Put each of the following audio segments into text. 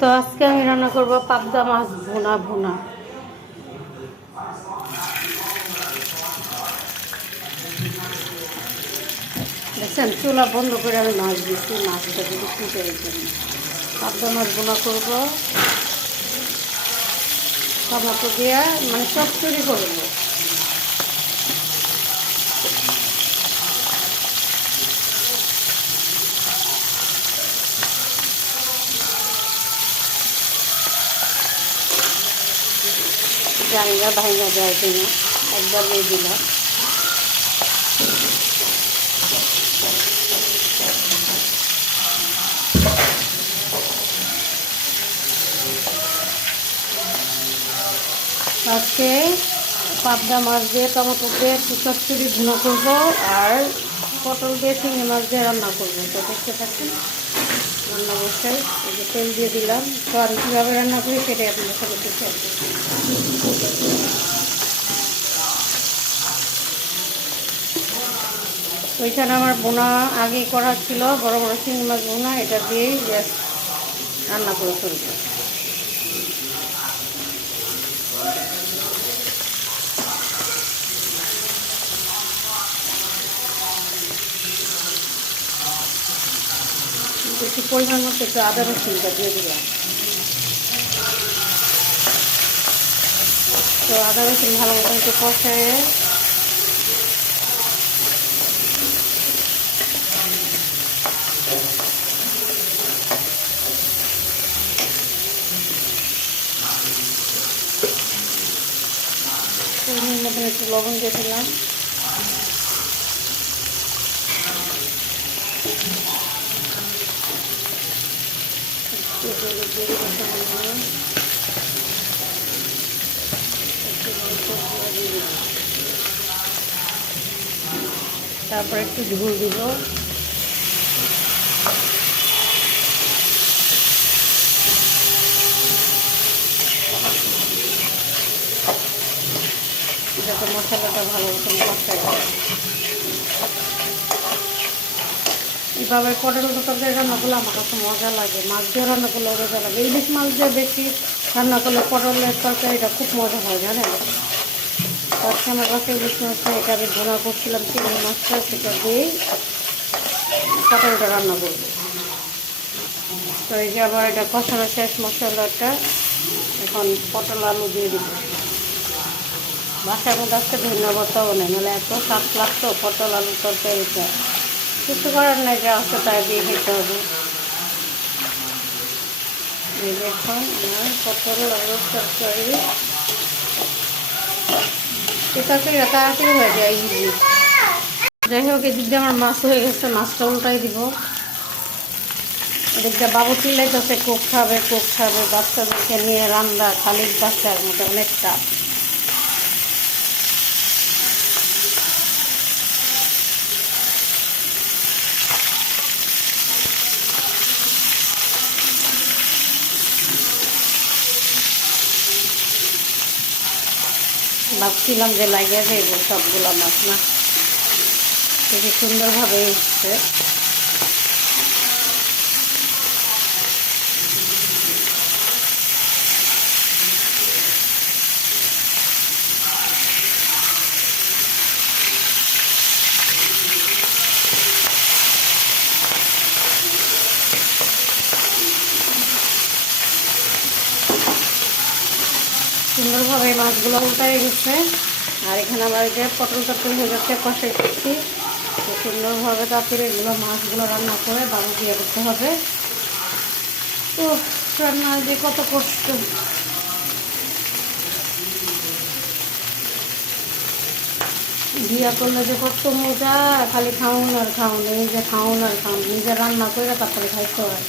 তো আজকে আমি রান্না করব পাবদা মাছ ভুনা ভুনা। দেখছেন চুলা বন্ধ করে আমি মাছ দিচ্ছি, মাছটা যদি ফুটে রেখে পাবদা মাছ ভুনা করবো, টমেটো দিয়ে মানে চচ্চড়ি করবো। জানি না ভাঙা যায় কিনা, একবার দিয়ে দিলাম। আজকে পাবদা মাছ দিয়ে টমেটো দিয়ে একটু চচ্চড়ি ভুনা করবো, আর পটল দিয়ে চিংড়ি মাছ দিয়ে রান্না করবো। তো দেখতে থাকুন রান্না বসাই। এই যে তেল দিয়ে দিলাম। তো আমি কীভাবে রান্না করি সেটাই আপনাদের সাথে দেখে আসবো। ওইখানে আমার বোনা আগে করা ছিল, বড় বড় চিংড়ি মাছ বোনা, এটা দিয়েই রান্না করে ফেলবো। একটু পরিমাণ মতো একটু আদা রসুনটা দিয়ে দিলাম। তো আদা রসুন ভালো মতো একটু কষায় পরিমাণ মতন একটু লবণ দিয়ে দিলাম। তারপরে একটু ঝোল দিব। যাতে মশলাটা ভালো মতন কষায়। এইভাবে পটলের তরকারি রান্না করলে আমার কাছে মজা লাগে, মাছ দিয়ে রান্না করলে মজা লাগে। ইলিশ মাছ দিয়ে বেশি রান্না করলে পটলের তরকারিটা খুব মজা হয়, জানেন। আজকে আমার কাছে ইলিশ মাছটা, এটা আমি ভুনা করছিলাম চিংড়ি মাছটা, সেটা দিয়েই পটলটা রান্না করবো। তো এই যে আবার এটা কষানো শেষ মশলাটা, এখন পটল আলু দিয়ে দিব। বাসার মধ্যে আজকে ধন্যবাদটাও নেই, নাহলে এত স্বাদ লাগতো পটল আলুর তরকারিটা। কিছু করার নাই, যা আছে তাই দিয়ে খেতে হবে। এই দেখুন আমার পটল আলুর তরকারি, তরকারিটা তাড়াতাড়ি হয়ে যায়, ইজি। যাই হোক, এদিক দিয়ে আমার মাছ হয়ে গেছে, মাছটা উল্টাই দিব। এদিক দিয়ে বাবু চিল্লাইতেছে কোক খাবে কোক খাবে, বাচ্চাদেরকে নিয়ে রান্না খালি বাচ্চার মতো অনেকটা। ভাবছিলাম যে লাগিয়ে যাইব সবগুলো মাছ, না খুবই সুন্দরভাবে এসছে। সুন্দরভাবে মাছগুলো উল্টাই গেছে। আর এখানে আবার যে পটল তরকারি হয়ে যাচ্ছে, কষাই করছি। তো সুন্দরভাবে তারপরে এগুলো মাছগুলো রান্না করে বাবু দিয়ে করতে হবে। তো রান্না যে কত কষ্ট। বিয়া করলে যে কত মজা, খালি খাউন আর খাউন, এই যে খাউন আর খাউন, নিজে রান্না করে তারপরে খাইতে হয়।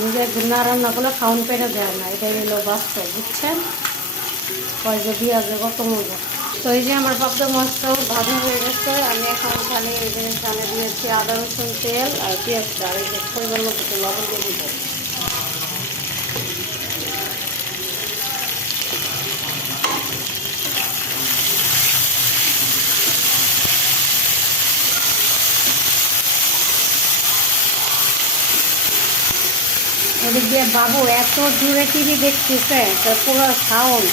নিজে না রান্না করলে খাউন পেটে যায় না, এটাই হলো বাস্তব, বুঝছেন। কয় যে বিয়া যে কত মজা। তো এই যে আমার পাবদা মাছটাও ভাজা হয়ে গেছে। আমি এখন খালি এই জিনিস রান্না দিয়েছি আদা রসুন তেল আর পেঁয়াজটা, আর এই যে পরিমাণ মতো একটু লবণ দিয়ে দিব। এদিক দিয়ে বাবু এত জোরে টিভি দেখতেছে, তো পুরো সাউন্ড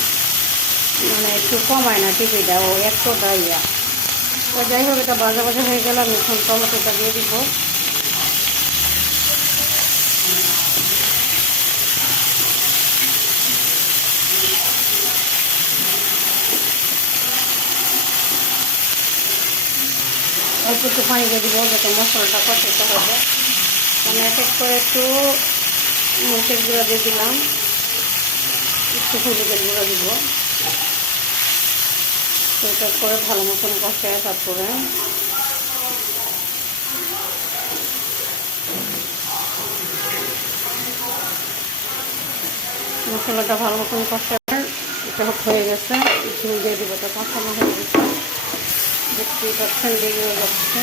মানে একটু কমায় না টিভিটা, ও এতটা ইয়া। তো যাই হোক, এটা বাজা বাজা হয়ে গেল, আমি এখন টমেটোটা দিয়ে দিব। অল্প একটু পানি দিয়ে দিব যাতে মশলাটা কষাতে হবে। আমি এক এক করে একটু মরিচের গুঁড়া দিয়ে দিলাম, একটু হলুদের গুঁড়া দিব। তো এটা করে ভালো মতন কষায় তারপরে মশলাটা ভালো মতন কষায় এটা হয়ে গেছে, ঝুল দিয়ে দিব। এটা কষানো হয়ে গেছে, দেখতেই পাচ্ছেন লেগে যাচ্ছে।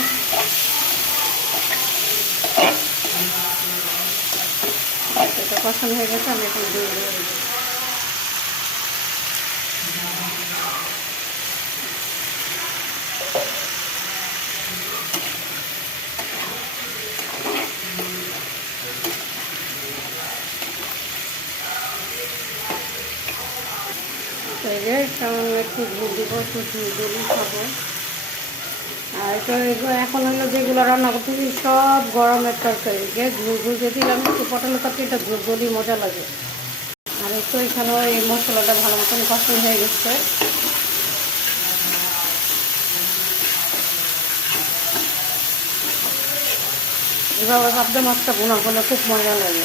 এটা কষানো হয়ে গেছে, আমি এখন দিয়ে দেবো। একটু ঝুল দিব, একটু ঝুল দিলেই খাবো। আর এটা এখন হলো যেগুলো রান্না করতেছি সব গরমের তরকারি, যে ঝুল ঝুল দিয়ে দিলাম একটু পটলের তরকারিটা ঝুল ঝুলই মজা লাগে। আর একটু এখানেও এই মশলাটা ভালো মতন কষানো হয়ে গেছে। এভাবে পাবদা মাছটা ভুনা করলে খুব মজা লাগে।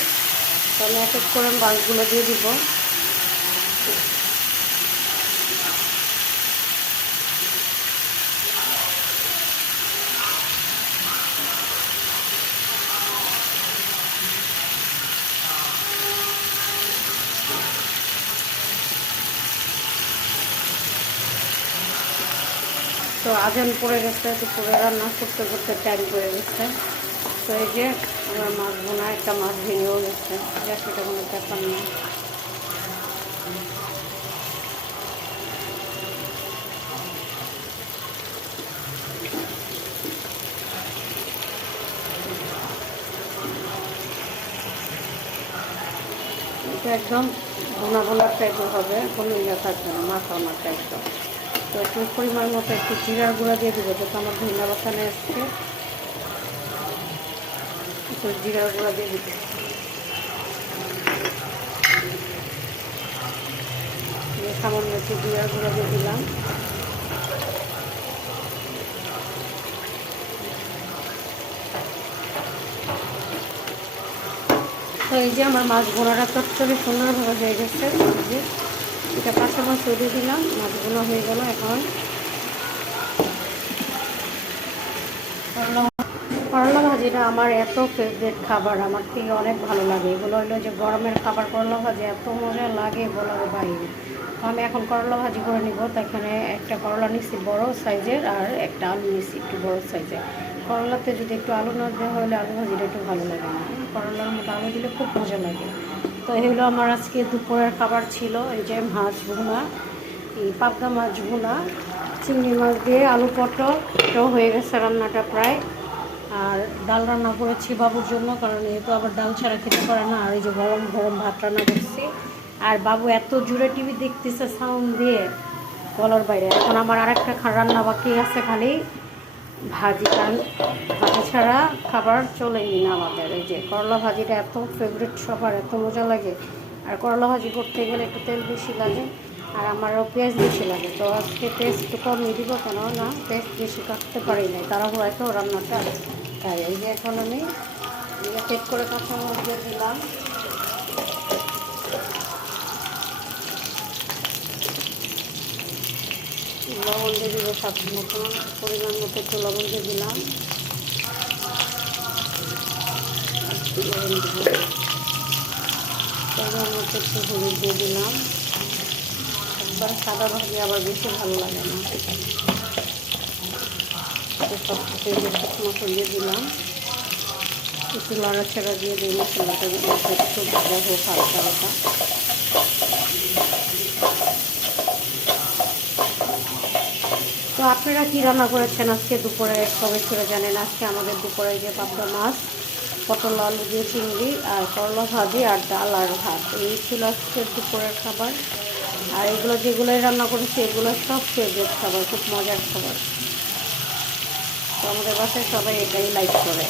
তো আমি এক এক করে মাছগুলো দিয়ে দিব। তো আজান পড়ে গেছে, দুপুরে রান্না করতে করতে টাইম পড়ে গেছে। তো এই যে আমার মাছ বোনা একটা মাছ ভেঙেও গেছে, সেটা কোনো ব্যাপার না। এটা একদম বোনা বোনার টাইপের হবে, কোনো ইয়ে থাকবে না, মাথা আমার টাইপের। তো একটু পরিমাণ মতো একটু জিরার গুঁড়া দিয়ে দেবো, যাতে আমার ধনিয়া বাসানে আসছে। একটু জিরার গুঁড়া দিয়ে দিতে, সামান্য একটু জিরার গুঁড়া দিয়ে দিলাম। তো এই যে আমার মাছ ভোনাটা চটচড়ি সুন্দরভাবে হয়ে গেছে। যে এটা কাঁচা মাছ দিয়ে দিলাম, মাছ ভোনা হয়ে গেল। এখন করলা ভাজিটা আমার এত ফেভারিট খাবার, আমার থেকে অনেক ভালো লাগে। এগুলো হলো যে গরমের খাবার, করলা ভাজি এত মজা লাগে বলার বাইরে। তো আমি এখন করলা ভাজি করে নিব। তো এখানে একটা করলা নিচ্ছি বড় সাইজের, আর একটা আলু নিচ্ছি একটু বড় সাইজের। করলাতে যদি একটু আলু না দেওয়া হলে আলু ভাজিটা একটু ভালো লাগে না, করলার মধ্যে আলু দিলে খুব মজা লাগে। তো এগুলো আমার আজকে দুপুরের খাবার ছিল। এই যে মাছ ভুনা, এই পাবদা মাছ ভুনা, চিংড়ি মাছ দিয়ে আলু পটল, এটাও হয়ে গেছে রান্নাটা প্রায়। আর ডাল রান্না করেছি বাবুর জন্য, কারণ এ তো আবার ডাল ছাড়া খেতে পারে না। আর এই যে গরম গরম ভাত রান্না করছি। আর বাবু এত জোরে টিভি দেখতেছে সাউন্ড দিয়ে বলার বাইরে। এখন আমার আরেকটা রান্না বাকি আছে, খালি ভাজি, কারণ ভাজি ছাড়া খাবার চলেই না আমাদের। এই যে করলা ভাজিটা এত ফেভারিট সবার, এত মজা লাগে। আর করলা ভাজি করতে গেলে একটু তেল বেশি লাগে, আর আমারও পেঁয়াজ বেশি লাগে। তো আজকে পেঁয়াজ একটু কমই দিব, কেন না পেঁয়াজ বেশি কাটতে পারি নাই, তাড়াহুড়ো এত রান্নাটা। তাই এই যে এখন আমি চেক করে কাঁচামরিচ দিয়ে দিলাম। লবণ দিয়ে দিব স্বাদ মতন, পরিমাণ মতো একটু লবণ দিয়ে দিলাম। পরিমাণ মতো একটু হলুদ দিয়ে দিলাম। একবার সাদা ভাজি আবার বেশি ভালো লাগে না, সব কিছু মতো দিয়ে দিলাম। একটু নাড়াচাড়া দিয়ে দিই, মশলাটা একটু ভাজা হোক হালকা হালকা। তো আপনারা কী রান্না করেছেন আজকে দুপুরে, কবে ছিল জানেন? আজকে আমাদের দুপুরে যে পাবদা মাছ, পটল আলু দিয়ে চিংড়ি আর করলা ভাজি আর ডাল আর ভাত, এই ছিল আজকের দুপুরের খাবার। আর এগুলো যেগুলোই রান্না করেছি এগুলো সব ফেভারিট খাবার, খুব মজার খাবার। তো আমাদের বাসায় সবাই এটাই লাইক করে।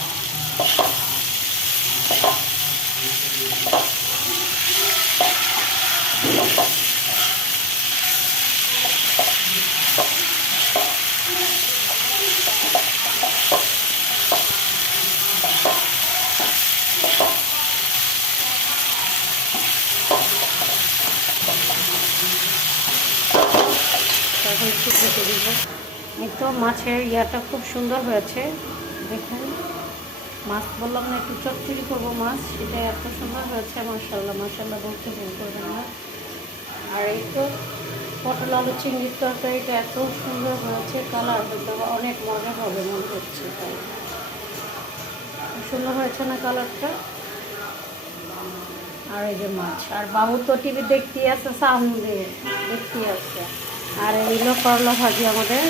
এখন একটু ঢেকে দিব। এই তো মাছের ইয়াটা খুব সুন্দর হয়েছে, দেখেন। মাছ বললাম না একটু চটচড়ি করবো মাছ, সেটা এত সুন্দর হয়েছে, মাশাআল্লাহ মাশাআল্লাহ বলতে ভুল করবেন না। আর এই তো পটল আলু চিংড়ির তরকারিটা এত সুন্দর হয়েছে, কালার হয়তো অনেক মজা হবে মনে হচ্ছে। তাই সুন্দর হয়েছে না কালারটা। আর এই যে মাছ, আর বাবু তো টিভি দেখতেই আছে, সাউন্ড দিয়ে দেখতেই আছে। আর এইগুলো করলা ভাজি, আমাদের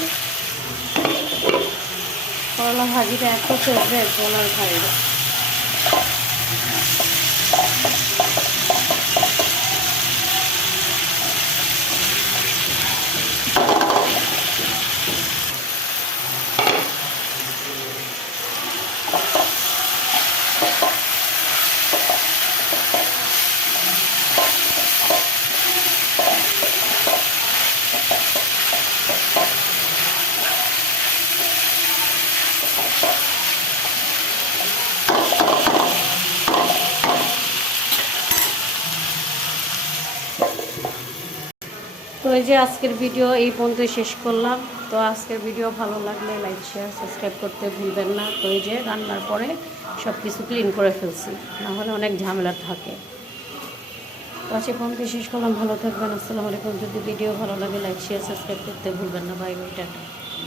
করলা ভাজিটা এত ফেভারিট বলার বাইরে। তো এই যে আজকের ভিডিও এই পর্যন্ত শেষ করলাম। তো আজকের ভিডিও ভালো লাগলে লাইক শেয়ার সাবস্ক্রাইব করতে ভুলবেন না। তো এই যে রান্নার পরে সব কিছু ক্লিন করে ফেলছি, নাহলে অনেক ঝামেলা থাকে। তো আজকে পর্যন্ত শেষ করলাম, ভালো থাকবেন, আসসালামু আলাইকুম। যদি ভিডিও ভালো লাগে লাইক শেয়ার সাবস্ক্রাইব করতে ভুলবেন না। Bye bye, tata.